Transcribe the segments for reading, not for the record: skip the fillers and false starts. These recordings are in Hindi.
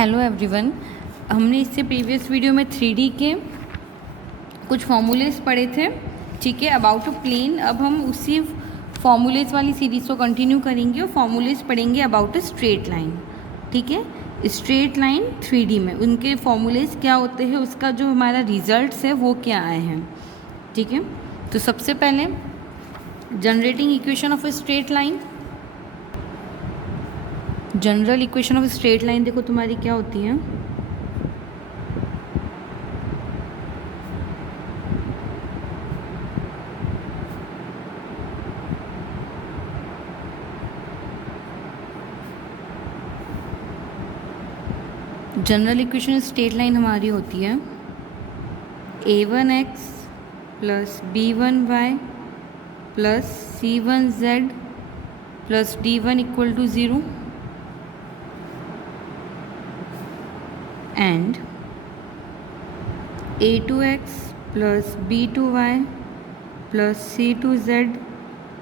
Hello everyone. हमने इससे प्रीवियस वीडियो में 3D के कुछ फॉर्मूलेस पढ़े थे, ठीक है, अबाउट अ प्लेन। अब हम उसी फॉर्मूलेस वाली सीरीज़ को कंटिन्यू करेंगे और फॉर्मूलेस पढ़ेंगे अबाउट अ स्ट्रेट लाइन, ठीक है। स्ट्रेट लाइन 3D में उनके फॉर्मूलेस क्या होते हैं, उसका जो हमारा रिजल्ट्स है वो क्या आए हैं, ठीक है। तो सबसे पहले generating equation of a straight line, general equation of straight line देखो तुम्हारी क्या होती है। जनरल इक्वेशन स्ट्रेट लाइन हमारी होती है a1x plus b1y plus c1z plus d1 equal to 0 and a2x plus b2y plus c2z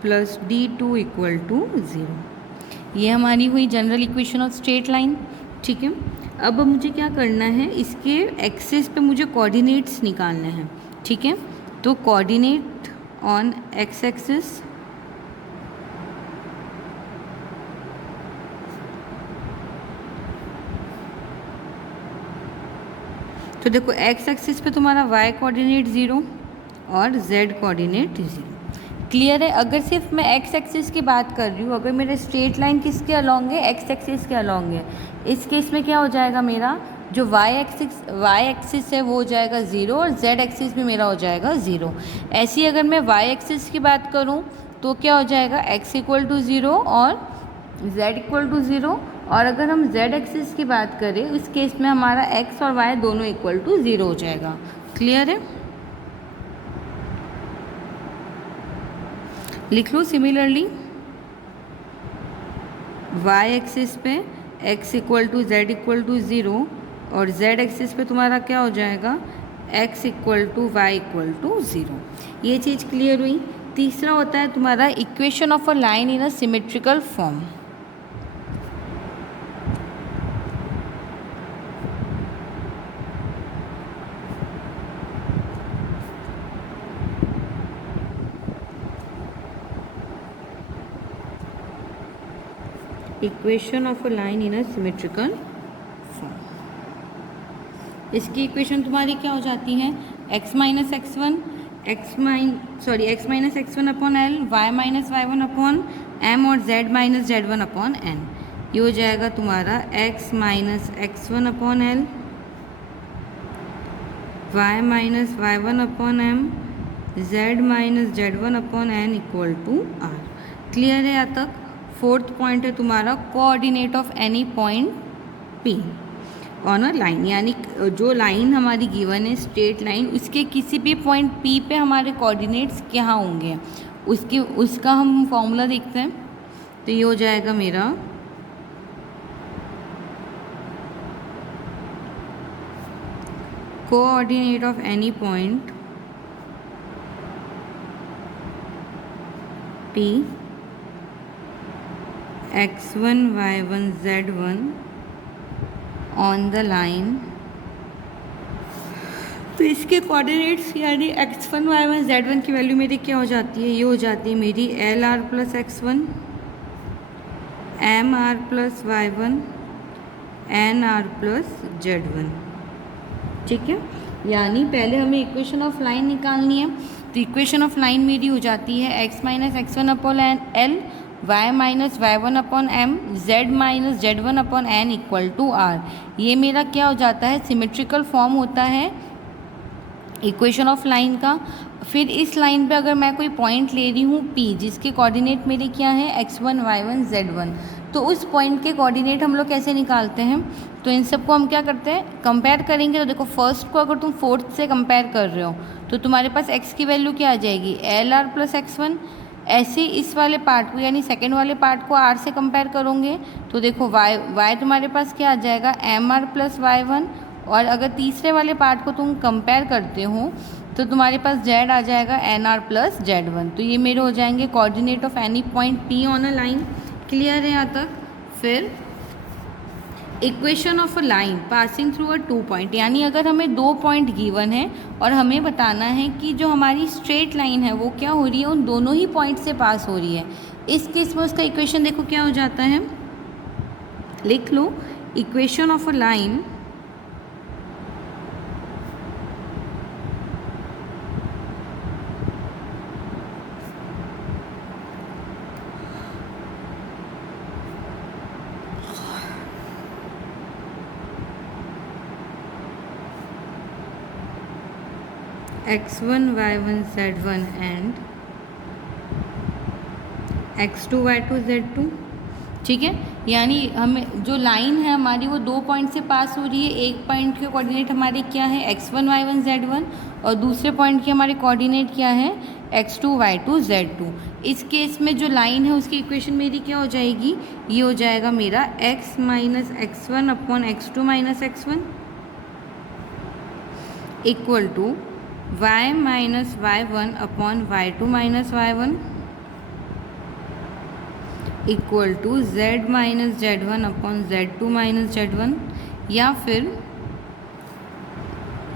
plus d2 equal to 0। ये हमारी हुई general equation of straight line, ठीक है। अब मुझे क्या करना है, इसके एक्सिस पे मुझे कोऑर्डिनेट्स निकालने हैं, ठीक है। तो कोऑर्डिनेट ऑन एक्स एक्सिस, तो देखो एक्स एक्सिस पे तुम्हारा वाई कोऑर्डिनेट 0 और जेड कोऑर्डिनेट 0। क्लियर है। अगर सिर्फ मैं एक्स एक्सिस की बात कर रही हूँ, अगर मेरा स्ट्रेट लाइन किसके अलॉन्ग है, एक्स एक्सिस के अलॉन्ग है, इस केस में क्या हो जाएगा, मेरा जो वाई एक्सिस है वो हो जाएगा 0 और जेड एक्सिस भी मेरा हो जाएगा 0। ऐसी अगर मैं वाई एक्सिस की बात करूँ तो क्या हो जाएगा, एक्स इक्वल टू 0 और जेड इक्वल टू 0। और अगर हम जेड एक्सिस की बात करें, उस केस में हमारा एक्स और वाई दोनों इक्वल टू 0 हो जाएगा। क्लियर है। लिख लो सिमिलरली वाई एक्सिस पे x equal to Z equal to 0 और z एक्सिस पे तुम्हारा क्या हो जाएगा, x equal to Y equal to 0। ये चीज़ क्लियर हुई। तीसरा होता है तुम्हारा equation of a line in a symmetrical form. Equation of a line in a symmetrical form, इसकी इक्वेशन तुम्हारी क्या हो जाती है, x minus x1 upon L, y minus y1 upon m और z minus z1 upon n। ये हो जाएगा तुम्हारा x minus x1 upon L, y minus y1 upon m, z minus z1 upon n equal to r। Clear है यहाँ तक। फोर्थ पॉइंट है तुम्हारा coordinate of any point P on a line, यानी जो लाइन हमारी गिवन है स्ट्रेट लाइन, उसके किसी भी पॉइंट P पे हमारे कोऑर्डिनेट्स क्या होंगे, उसका हम फॉर्मूला देखते हैं। तो ये हो जाएगा मेरा coordinate of any point P x1 y1 z1 on the line. तो इसके कोऑर्डिनेट्स यानी x1 y1 z1 की वैल्यू मेरी क्या हो जाती है, ये हो जाती है मेरी L R plus x1, M R plus y1, N R plus z1, ठीक है। यानी पहले हमें इक्वेशन ऑफ लाइन निकालनी है। तो इक्वेशन ऑफ लाइन मेरी हो जाती है x minus x1 upon L, y minus y1 upon m, z minus z1 upon n equal to r। ये मेरा क्या हो जाता है, सिमेट्रिकल फॉर्म होता है इक्वेशन ऑफ लाइन का। फिर इस लाइन पे अगर मैं कोई पॉइंट ले रही हूँ P, जिसके कोऑर्डिनेट मेरे क्या है, x1 y1 z1, तो उस पॉइंट के कोऑर्डिनेट हम लोग कैसे निकालते हैं, तो इन सबको हम क्या करते हैं, कंपेयर करेंगे। तो देखो फर्स्ट को अगर तुम फोर्थ से कंपेयर कर रहे हो तो तुम्हारे पास x की वैल्यू क्या आ जाएगी, एल आर प्लस x1। ऐसे इस वाले पार्ट को यानी सेकेंड वाले पार्ट को r से कंपेयर करोगे तो देखो y तुम्हारे पास क्या आ जाएगा, एम आर प्लस y1। और अगर तीसरे वाले पार्ट को तुम कंपेयर करते हो तो तुम्हारे पास z आ जाएगा एन आर प्लस z1। तो ये मेरे हो जाएंगे coordinate of any point P on a line. Clear है यहाँ तक। फिर equation of a line passing through a 2 point, यानी अगर हमें 2 पॉइंट गिवन है और हमें बताना है कि जो हमारी स्ट्रेट लाइन है वो क्या हो रही है, उन दोनों ही पॉइंट से पास हो रही है। इस केस में उसका इक्वेशन देखो क्या हो जाता है, लिख लो equation of a line x1 y1 z1 and x2 y2 z2। ठीक है, यानी हमें जो लाइन है हमारी वो 2 पॉइंट से पास हो रही है। एक पॉइंट के कोऑर्डिनेट हमारे क्या है x1 y1 z1 और दूसरे पॉइंट के हमारे कोऑर्डिनेट क्या है x2 y2 z2। इस केस में जो लाइन है उसकी इक्वेशन मेरी क्या हो जाएगी, ये हो जाएगा मेरा x minus x1 upon x2 minus x1 equal to y minus y1 upon y2 minus y1 equal to z minus z1 upon z2 minus z1, या फिर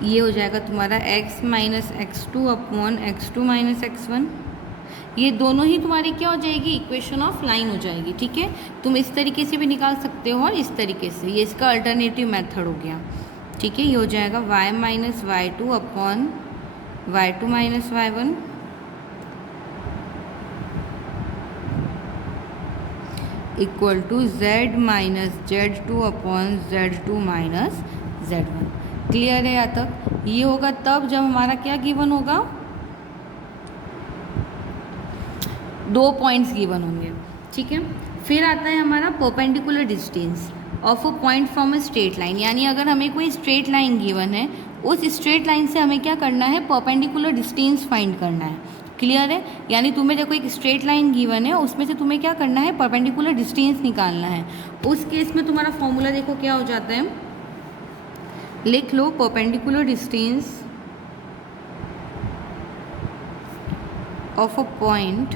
ये हो जाएगा तुम्हारा x minus x2 upon x2 minus x1। ये दोनों ही तुम्हारी क्या हो जाएगी, इक्वेशन ऑफ लाइन हो जाएगी। ठीक है, तुम इस तरीके से भी निकाल सकते हो और इस तरीके से, ये इसका अल्टरनेटिव मेथड हो गया। ठीक है, ये हो जाएगा y minus y2 upon y2 minus y1 equal to z minus z2 upon z2 minus z1। Clear है यहाँ तक? ये होगा तब जब हमारा क्या गिवन होगा, 2 पॉइंट्स गिवन होंगे। ठीक है, फिर आता है हमारा perpendicular distance of a point from a straight line, यानी अगर हमें कोई स्ट्रेट लाइन गिवन है, उस स्ट्रेट लाइन से हमें क्या करना है, परपेंडिकुलर डिस्टेंस फाइंड करना है। क्लियर है, यानी तुम्हें देखो एक स्ट्रेट लाइन गिवन है, उसमें से तुम्हें क्या करना है, परपेंडिकुलर डिस्टेंस निकालना है। उस केस में तुम्हारा फॉर्मूला देखो क्या हो जाता है, लिख लो perpendicular distance of a point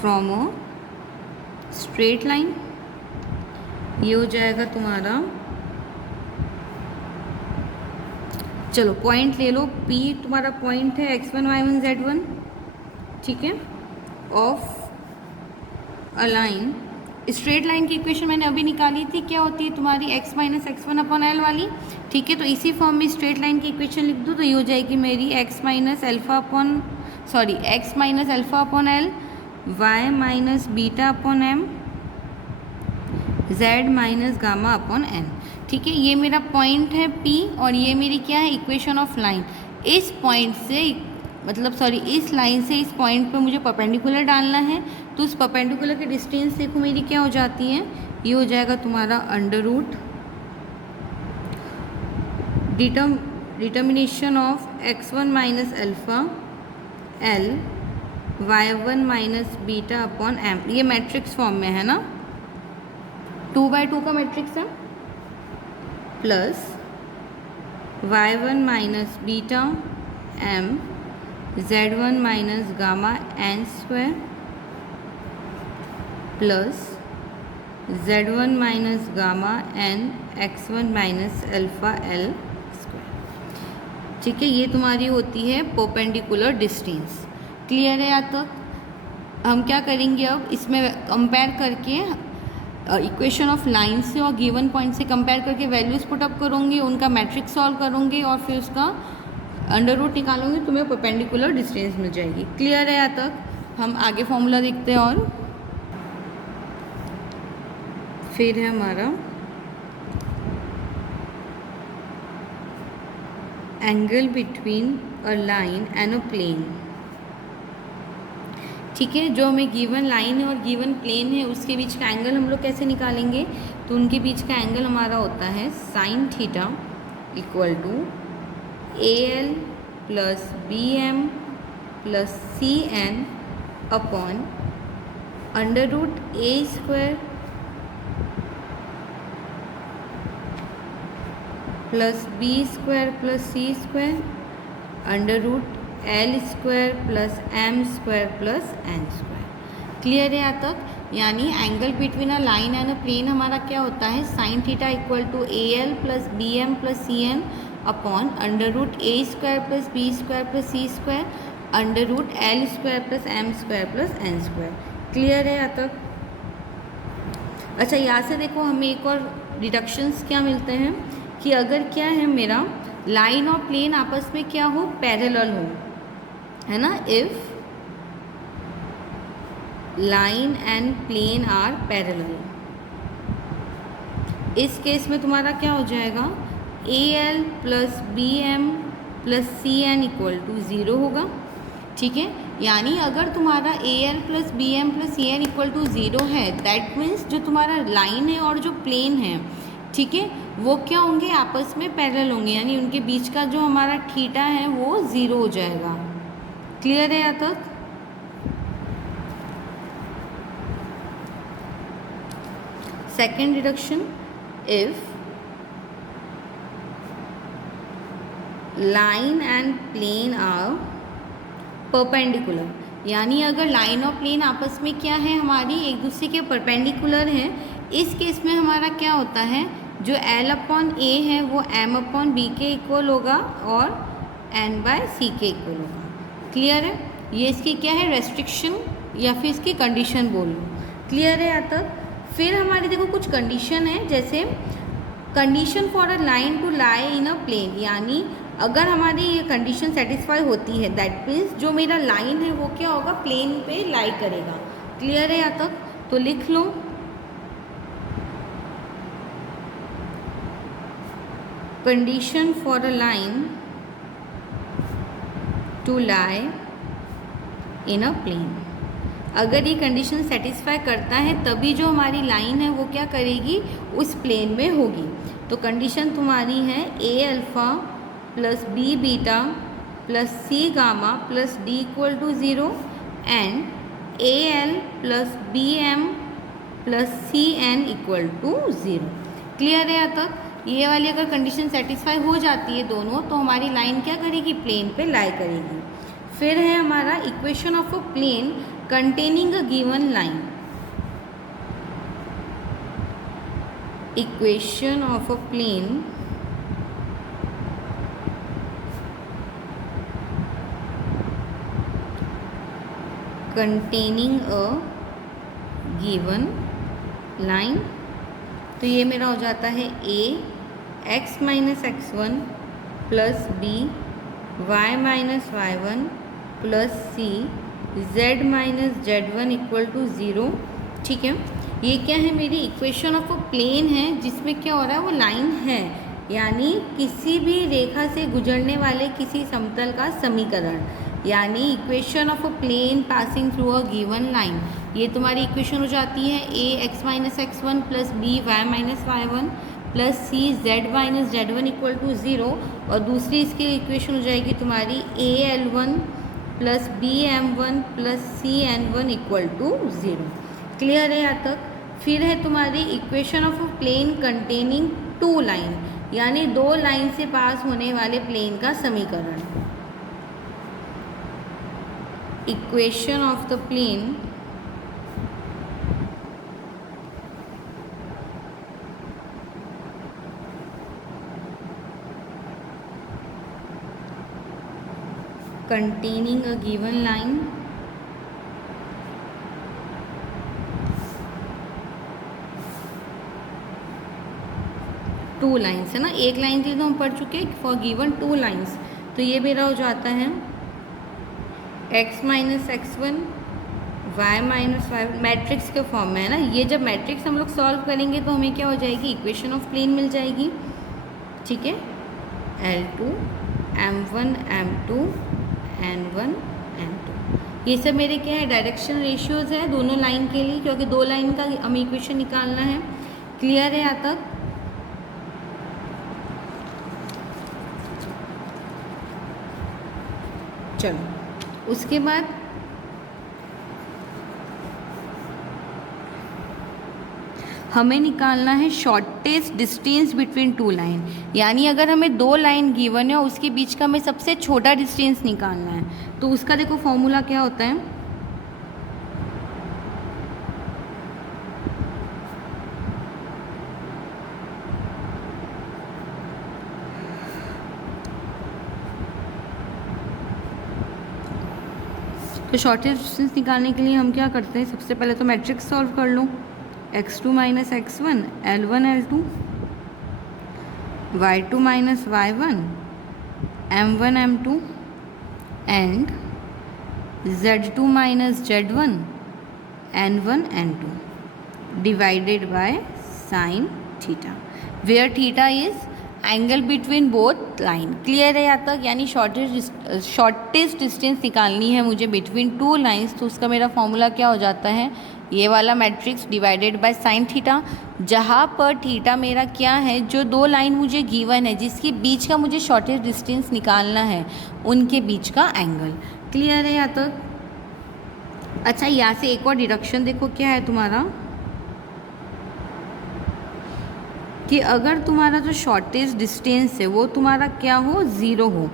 from a straight line, ये हो जाएगा तुम्हारा, चलो पॉइंट ले लो, P तुम्हारा पॉइंट है x1 y1 z1। ठीक है, of a line, straight line की इक्वेशन मैंने अभी निकाली थी, क्या होती है तुम्हारी x minus x1 upon L वाली। ठीक है, तो इसी फॉर्म में स्ट्रेट लाइन की इक्वेशन लिख दो, तो ये हो जाएगी मेरी x minus alpha upon x minus alpha upon L, y minus beta upon M, z minus gamma upon n। ठीक है, ये मेरा पॉइंट है P और ये मेरी क्या है, इक्वेशन ऑफ लाइन। इस पॉइंट से इस लाइन से इस पॉइंट पे मुझे परपेंडिकुलर डालना है, तो उस परपेंडिकुलर की डिस्टेंस देखो मेरी क्या हो जाती है, ये हो जाएगा तुम्हारा under root determination of x1 minus alpha l y1 minus beta upon m। ये मैट्रिक्स फॉर्म में है ना, 2/2 का मैट्रिक्स है, plus y1 minus beta m z1 minus gamma n square plus z1 minus gamma n x1 minus alpha l square. ठीक है, ये तुम्हारी होती है परपेंडिकुलर डिस्टेंस। क्लियर है यहाँ तक? हम क्या करेंगे अब, इसमें कंपेयर करके इक्वेशन ऑफ लाइन से और गिवन पॉइंट से कंपेयर करके वैल्यूज़ पुट अप करूँगी, उनका मैट्रिक्स सॉल्व करूँगी और फिर उसका अंडर रूट निकालूंगी, तुम्हें परपेंडिकुलर डिस्टेंस मिल जाएगी। क्लियर है यहाँ तक? हम आगे फॉर्मूला देखते हैं, और फिर है हमारा angle between a line and a plane. ठीक है, जो हमें गिवन लाइन है और गिवन प्लेन है उसके बीच का एंगल हम लोग कैसे निकालेंगे, तो उनके बीच का एंगल हमारा होता है sine theta equal to AL plus BM plus CN upon under root A square plus B square plus C square under root L square plus M square plus N square. Clear है यहाँ तक? यानी angle between a line and a plane हमारा क्या होता है, sine theta equal to A L plus B M plus C N upon under root A square plus B square plus c square under root L square plus M square plus N square. Clear है यहाँ तक? अच्छा, यहाँ से देखो हमें एक और डिडक्शंस क्या मिलते हैं कि अगर क्या है मेरा लाइन और प्लेन आपस में क्या हो, पैरेलल हो, है ना। If line and plane are parallel, इस केस में तुम्हारा क्या हो जाएगा, A L plus B M plus C N equal to 0 होगा। ठीक है, यानी अगर तुम्हारा A L plus B M plus C N equal to 0 है, दैट मीन्स जो तुम्हारा लाइन है और जो प्लेन है, ठीक है, वो क्या होंगे, आपस में पैरेलल होंगे, यानी उनके बीच का जो हमारा थीटा है वो 0 हो जाएगा। क्लियर है यहाँ तक? Second deduction, if line and plane are perpendicular, यानी अगर लाइन और प्लेन आपस में क्या है, हमारी एक दूसरे के परपेंडिकुलर है, इस केस में हमारा क्या होता है, जो एल अपॉन ए है वो एम अपॉन बी के इक्वल होगा और एन बाय सी के इक्वल होगा। क्लियर है? ये इसकी क्या है, रेस्ट्रिक्शन या फिर इसकी कंडीशन बोल लो। क्लियर है यहाँ तक? फिर हमारी देखो कुछ कंडीशन है, जैसे condition for a line to lie in a plane, यानी अगर हमारी ये कंडीशन सेटिस्फाई होती है, दैट मीन्स जो मेरा लाइन है वो क्या होगा, प्लेन पे लाई करेगा। क्लियर है यहाँ तक? तो लिख लो, condition for a line to lie in a plane, अगर ये कंडीशन सेटिस्फाई करता है तभी जो हमारी लाइन है वो क्या करेगी, उस प्लेन में होगी। तो कंडीशन तुम्हारी है a alpha plus b beta plus c gamma plus d equal to 0 and a L plus B M plus C N equal to 0। Clear है यहाँ तक? ये वाली अगर कंडीशन सेटिस्फाई हो जाती है दोनों, तो हमारी लाइन क्या करेगी, प्लेन पे लाई करेगी। फिर है हमारा equation of a plane containing a given line, equation of a plane containing a given line. तो ये मेरा हो जाता है a x minus x one plus b y minus y one plus c z minus z one equal to 0। ठीक है, ये क्या है, मेरी इक्वेशन ऑफ अ प्लेन है, जिसमें क्या हो रहा है, वो लाइन है, यानी किसी भी रेखा से गुजरने वाले किसी समतल का समीकरण, यानी equation of a plane passing through a given line. ये तुम्हारी इक्वेशन हो जाती है a x minus x one plus b y minus y one plus c z minus z one equal to 0, और दूसरी इसकी इक्वेशन हो जाएगी तुम्हारी a l one plus B m one plus C n one equal to 0। Clear है यहाँ तक? फिर है तुम्हारी equation of a plane containing 2 line, यानी 2 लाइन से पास होने वाले प्लेन का समीकरण, equation of the plane containing a given line two lines है ना, एक लाइन थी तो हम पढ़ चुके हैं फॉर गिवन 2 लाइन्स। तो ये मेरा हो जाता है x minus x one Y minus Y, matrix के फॉर्म में है ना। ये जब मैट्रिक्स हम लोग सॉल्व करेंगे तो हमें क्या हो जाएगी, इक्वेशन ऑफ प्लेन मिल जाएगी। ठीक है, L2 M1 M2 N1 N2, ये सब मेरे क्या है, डायरेक्शन रेशियोज है दोनों लाइन के लिए, क्योंकि 2 लाइन का हमें इक्वेशन निकालना है। क्लियर है यहाँ तक? चलो उसके बाद हमें निकालना है shortest distance between two line, यानी अगर हमें दो लाइन गिवन है और उसके बीच का हमें सबसे छोटा डिस्टेंस निकालना है, तो उसका देखो फॉर्मूला क्या होता है। तो शॉर्टेस्ट डिस्टेंस निकालने के लिए हम क्या करते हैं, सबसे पहले तो मैट्रिक्स सॉल्व कर लो। x2 minus x1 L1 L2, y2 minus y1 M1 M2 and z2 minus z1 N1 N2 divided by sine theta, where theta is angle between both line. Clear है यहाँ तक? यानी शॉर्टेस्ट डिस्टेंस निकालनी है मुझे बिटवीन टू लाइंस, तो उसका मेरा फॉर्मूला क्या हो जाता है, ये वाला matrix divided by sine theta, जहाँ पर थीटा मेरा क्या है, जो दो लाइन मुझे गिवन है जिसके बीच का मुझे शॉर्टेस्ट डिस्टेंस निकालना है, उनके बीच का एंगल। क्लियर है यहाँ तक? अच्छा, यहाँ से एक और डिडक्शन देखो क्या है तुम्हारा, कि अगर तुम्हारा जो शॉर्टेस्ट डिस्टेंस है वो तुम्हारा क्या हो, ज़ीरो हो,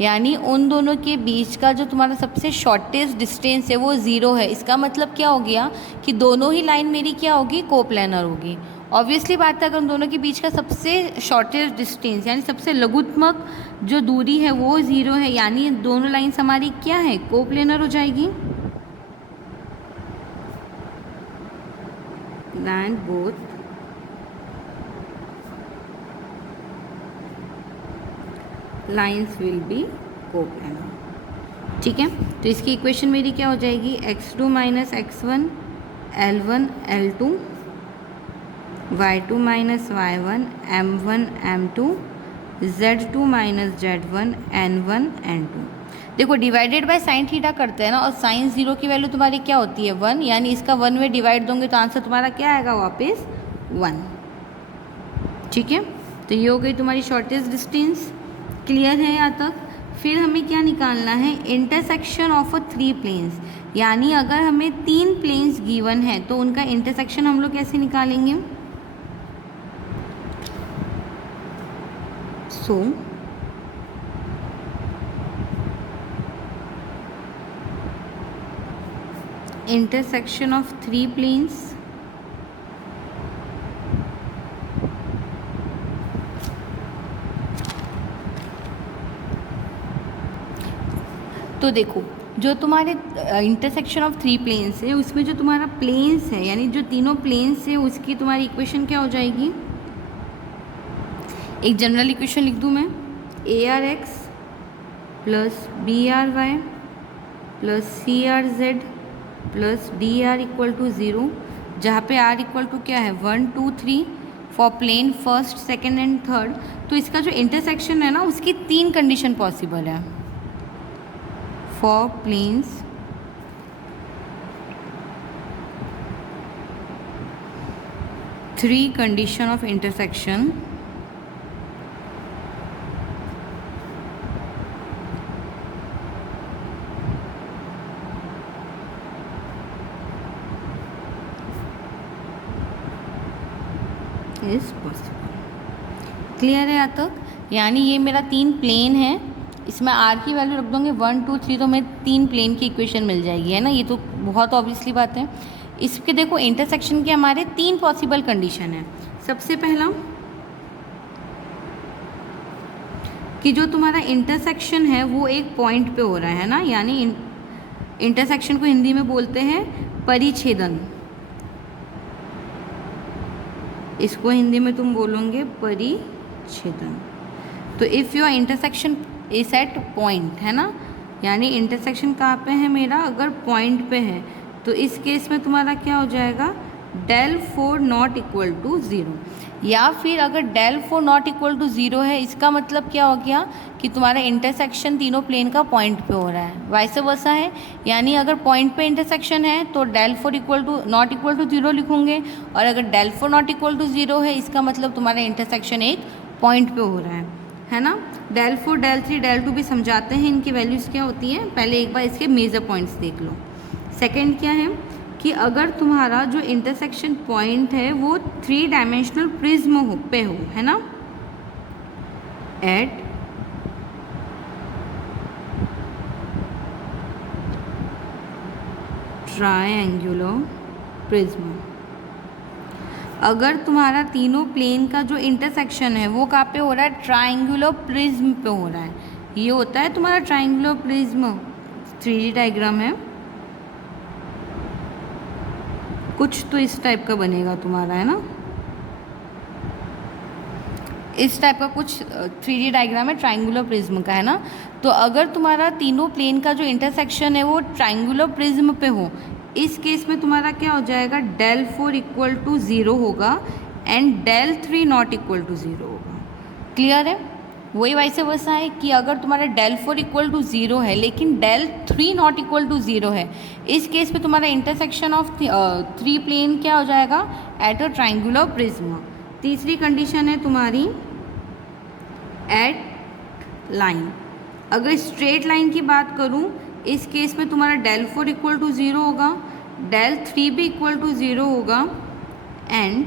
यानी उन दोनों के बीच का जो तुम्हारा सबसे शॉर्टेस्ट डिस्टेंस है वो ज़ीरो है, इसका मतलब क्या हो गया कि दोनों ही लाइन मेरी क्या होगी, कोप्लेनर होगी। ऑब्वियसली बात है, अगर उन दोनों के बीच का सबसे शॉर्टेस्ट डिस्टेंस यानी सबसे लघुत्तमक जो दूरी है वो ज़ीरो है, यानी दोनों लाइन्स हमारी क्या है, कोप्लेनर हो जाएगी। Land both lines will be coplanar. ठीक है, तो इसकी इक्वेशन मेरी क्या हो जाएगी, x2 minus x1 L1 L2, y2 minus y1 M1 M2, z2 minus z1 N1 N2। देखो डिवाइडेड बाय साइन थीटा करते हैं ना, और साइन जीरो की वैल्यू तुम्हारी क्या होती है, 1, यानी इसका 1 में डिवाइड दोगे तो आंसर तुम्हारा क्या आएगा, वापस 1। ठीक है, तो ये हो गई तुम्हारी शॉर्टेस्ट डिस्टेंस। क्लियर है यहाँ तक? फिर हमें क्या निकालना है, इंटरसेक्शन ऑफ अ 3 प्लेन्स, यानी अगर हमें 3 प्लेन्स गिवन है तो उनका इंटरसेक्शन हम लोग कैसे निकालेंगे। सो इंटरसेक्शन ऑफ 3 प्लेन्स, तो देखो जो तुम्हारे इंटरसेक्शन ऑफ 3 प्लेन्स है उसमें जो तुम्हारा प्लेन्स है यानी जो तीनों प्लेन्स है उसकी तुम्हारी इक्वेशन क्या हो जाएगी, एक जनरल इक्वेशन लिख दूँ मैं, ARX plus BRY plus CRZ plus DR equal to 0, जहाँ पे R इक्वल टू क्या है, 1 2 3 for plane first second and third. तो इसका जो इंटरसेक्शन है ना उसकी 3 कंडीशन पॉसिबल है for planes three condition of intersection is possible। Clear है यहाँ तक? यानी ये मेरा 3 प्लेन है, इसमें आर की वैल्यू रख दोगे 1 2 3 तो हमें 3 प्लेन की इक्वेशन मिल जाएगी, है ना, ये तो बहुत ऑब्वियसली बात है। इसके देखो इंटरसेक्शन के हमारे 3 पॉसिबल कंडीशन है। सबसे पहला कि जो तुम्हारा इंटरसेक्शन है वो एक पॉइंट पे हो रहा है ना, यानी इंटरसेक्शन को हिंदी में बोलते हैं परिच्छेदन, इसको हिंदी में तुम बोलोगे परिच्छेदन। तो इफ़ योर इंटरसेक्शन इस एट पॉइंट, है ना, यानी इंटरसेक्शन कहाँ पे है मेरा, अगर पॉइंट पे है तो इस केस में तुम्हारा क्या हो जाएगा, del 4 नॉट इक्वल टू 0, या फिर अगर del 4 नॉट इक्वल टू 0 है इसका मतलब क्या हो गया कि तुम्हारा इंटरसेक्शन तीनों प्लेन का पॉइंट पे हो रहा है, वाइस वर्सा है, यानी अगर पॉइंट पे इंटरसेक्शन है तो del 4 equal to not equal to 0 लिखूंगे, और अगर del 4 नॉट इक्वल टू 0 है इसका मतलब तुम्हारा इंटरसेक्शन एक पॉइंट पे हो रहा है ना। del 4 del 3 del 2 भी समझाते हैं, इनकी वैल्यूज़ क्या होती हैं, पहले एक बार इसके मेजर पॉइंट्स देख लो। सेकंड क्या है, कि अगर तुम्हारा जो इंटरसेक्शन पॉइंट है वो 3 डायमेंशनल प्रिज्म पे हो, है ना, एट ट्रायंगुलर प्रिज्म, अगर तुम्हारा तीनों प्लेन का जो इंटरसेक्शन है वो कहाँ पे हो रहा है, ट्रायंगुलर प्रिज्म पे हो रहा है, ये होता है तुम्हारा ट्रायंगुलर प्रिज्म। 3D डायग्राम है, कुछ तो इस टाइप का बनेगा तुम्हारा, है ना, इस टाइप का कुछ 3D डायग्राम है ट्रायंगुलर प्रिज्म का, है ना। तो अगर तुम्हारा तीनों प्लेन का जो इंटरसेक्शन है वो ट्रायंगुलर प्रिज्म पे हो, इस केस में तुम्हारा क्या हो जाएगा, del 4 इक्वल टू 0 होगा and del 3 not equal to 0 होगा। क्लियर है? वही वैसे वैसा है कि अगर तुम्हारा del 4 इक्वल टू 0 है लेकिन del 3 नॉट इक्वल टू 0 है, इस केस में तुम्हारा इंटरसेक्शन ऑफ 3 प्लेन क्या हो जाएगा, एट अ ट्रायंगुलर प्रिज्म। तीसरी कंडीशन है तुम्हारी एट लाइन। अगर स्ट्रेट लाइन की बात करूं, इस केस में तुम्हारा del 4 इक्वल टू 0 होगा, del 3 भी इक्वल टू 0 होगा एंड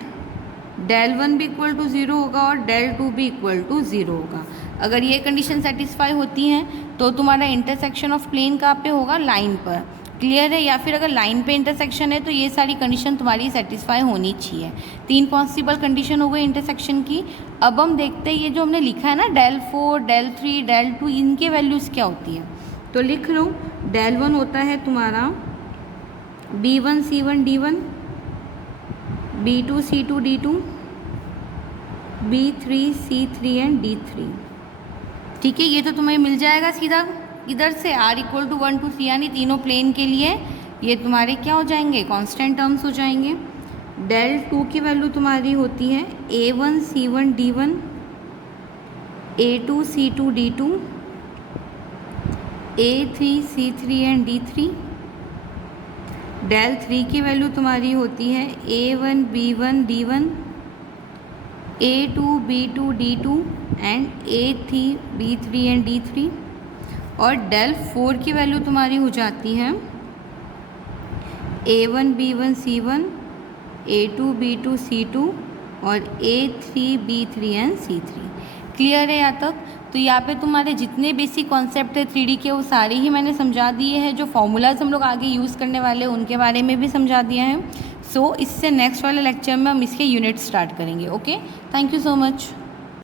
del 1 भी इक्वल टू 0 होगा और del 2 भी इक्वल टू 0 होगा। अगर ये कंडीशन सेटिस्फाई होती हैं तो तुम्हारा इंटरसेक्शन ऑफ प्लेन कहाँ पे होगा, लाइन पर। क्लियर है? या फिर अगर लाइन पे इंटरसेक्शन है तो ये सारी कंडीशन तुम्हारी सेटिस्फाई होनी चाहिए। 3 पॉसिबल कंडीशन हो गई इंटरसेक्शन की। अब हम देखते हैं ये जो हमने लिखा है ना del 4, del 3, del 2, इनके वैल्यूज़ क्या होती है। तो लिख लो, del 1 होता है तुम्हारा B1 C1 D1, B2 C2 D2, B3 C3 and D3। ठीक है, ये तो तुम्हें मिल जाएगा सीधा इधर से R इक्वल टू 1 to 3, यानी तीनों प्लेन के लिए ये तुम्हारे क्या हो जाएंगे, कांस्टेंट टर्म्स हो जाएंगे। del 2 की वैल्यू तुम्हारी होती है A1 C1 D1, A2 C2 D2, A3 C3 and D3। del 3 की वैल्यू तुम्हारी होती है A1 B1 D1, A2 B2 D2 and A3 B3 and D3। और del 4 की वैल्यू तुम्हारी हो जाती है A1 B1 C1, A2 B2 C2 और A3 B3 and C3। Clear है यहाँ तक? तो यहाँ पे तुम्हारे जितने बेसिक कॉन्सेप्ट है 3D के वो सारे ही मैंने समझा दिए हैं। जो फॉर्मूलाज हम लोग आगे यूज़ करने वाले हैं उनके बारे में भी समझा दिया है। सो इससे नेक्स्ट वाले लेक्चर में हम इसके यूनिट स्टार्ट करेंगे। Okay, thank you so much.